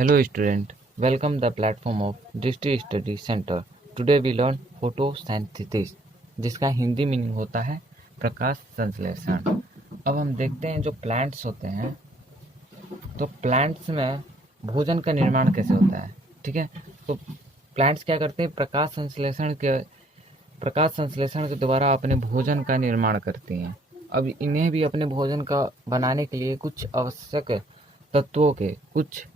Hello student, welcome the platform of District Study Center. Today we learn photosynthesis, जिसका Hindi meaning होता है प्रकाश संश्लेषण। अब हम देखते हैं जो प्लांट्स होते हैं, तो प्लांट्स में भोजन का निर्माण कैसे होता है। ठीक है, तो प्लांट्स क्या करते हैं, प्रकाश संश्लेषण के द्वारा अपने भोजन का निर्माण करती हैं। अब इन्हें भी अपने भोजन का बनाने के लिए कुछ आवश्यक तत्वों के, कुछ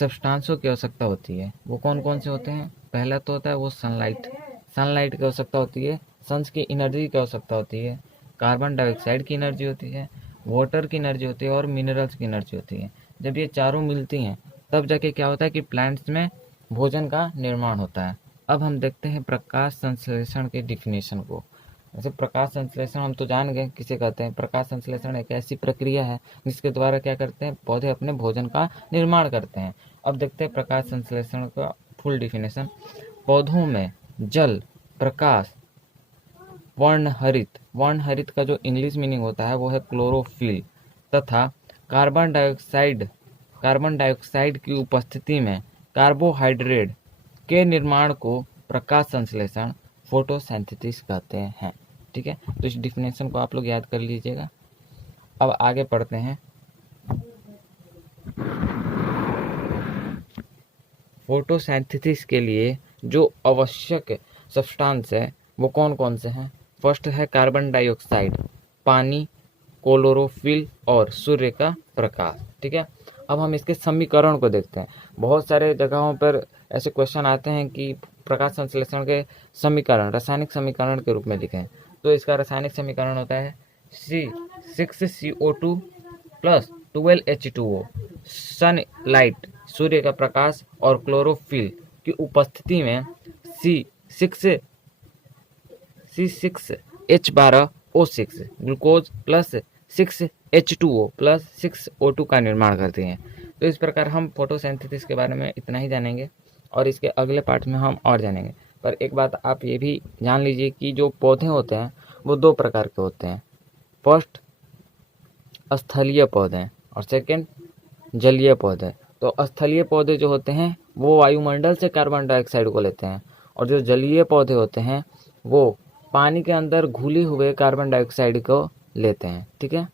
सब्सटेंसों की आवश्यकता होती है। वो कौन कौन से होते हैं? पहला तो होता है वो सनलाइट की आवश्यकता होती है, सन्स की एनर्जी की आवश्यकता होती है, कार्बन डाइऑक्साइड की एनर्जी होती है, वाटर की एनर्जी होती है और मिनरल्स की एनर्जी होती है। जब ये चारों मिलती हैं तब जाके क्या होता है कि प्लांट्स में भोजन का निर्माण होता है। अब हम देखते हैं प्रकाश संश्लेषण के डिफिनेशन को। वैसे प्रकाश संश्लेषण हम तो जान गए किसे कहते हैं। प्रकाश संश्लेषण एक ऐसी प्रक्रिया है जिसके द्वारा क्या करते हैं, पौधे अपने भोजन का निर्माण करते हैं। अब देखते हैं प्रकाश संश्लेषण का फुल डिफिनेशन। पौधों में जल, प्रकाश, वर्णहरित का जो इंग्लिश मीनिंग होता है वो है क्लोरोफिल, तथा कार्बन डाइऑक्साइड की उपस्थिति में कार्बोहाइड्रेट के निर्माण को प्रकाश संश्लेषण, फोटोसिंथेसिस कहते हैं। ठीक है, तो इस डिफिनेशन को आप लोग याद कर लीजिएगा। अब आगे पढ़ते हैं। फोटोसिंथेसिस के लिए जो आवश्यक सब्सटेंस है वो कौन कौन से हैं? फर्स्ट है कार्बन डाइऑक्साइड, पानी, क्लोरोफिल और सूर्य का प्रकाश। ठीक है, अब हम इसके समीकरण को देखते हैं। बहुत सारे जगहों पर ऐसे क्वेश्चन आते हैं कि प्रकाश संश्लेषण के समीकरण रासायनिक समीकरण के रूप में लिखें। तो इसका रासायनिक समीकरण होता है C6CO2 प्लस 12H2O। सनलाइट, सूर्य का प्रकाश और क्लोरोफिल की उपस्थिति में C6H12O6 glucose plus 6H2O plus 6O2 का निर्माण करते हैं। तो इस प्रकार हम फोटोसिंथेसिस के बारे में इतना ही जानेंगे और इसके अगले पार्ट में हम और जानेंगे। पर एक बात आप ये भी जान लीजिए कि जो पौधे होते हैं वो दो प्रकार के होते हैं। फर्स्ट स्थलीय पौधे और सेकंड जलीय पौधे। तो स्थलीय पौधे जो होते हैं वो वायुमंडल से कार्बन डाइऑक्साइड को लेते हैं, और जो जलीय पौधे होते हैं वो पानी के अंदर घुले हुए कार्बन डाइऑक्साइड को लेते हैं। ठीक है।